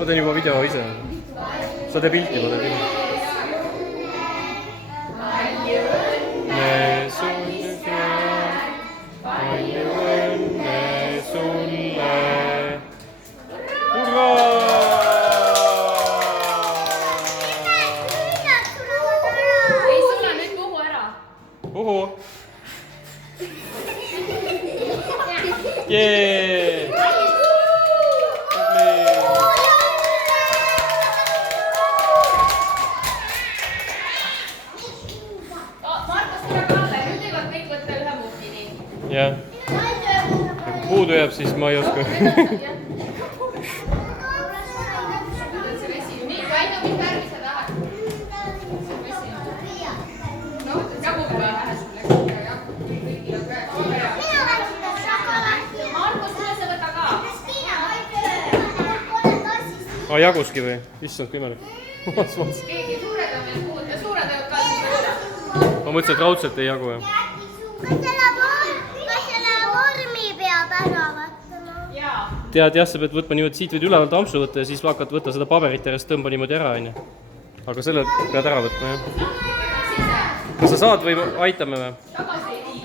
ma teen juba video ise. Sa tee pilti, ma teen pilti. Palju õnne sulle. Ei, sulle nüüd puhu ära. Puhu. Jee! Markus, tule kalle. Nüüd võivad kõik võtta ühe muhini. Jah. Kui puudu jääb, siis ma ei oska. Nii, Väino, mis värvi sa tahad? No, jagub vähe sulle. Markus, tule sa võta ka. Jaguski või? Issand, kui imelik. Keegi suured on veel puud ja suured võivad ka siis võtta. Ma mõtlesin, et raudselt ei jagu. Kas selle vormi peab ära võtma? Jaa. Tead, jah, sa pead võtma niimoodi, siit võid ülevalt ampsu võtta ja siis hakkad võtta seda paberit järjest tõmba niimoodi ära, onju. Aga selle pead ära võtma, jah. Kas sa saad või aitame või? Tagasi ei vii.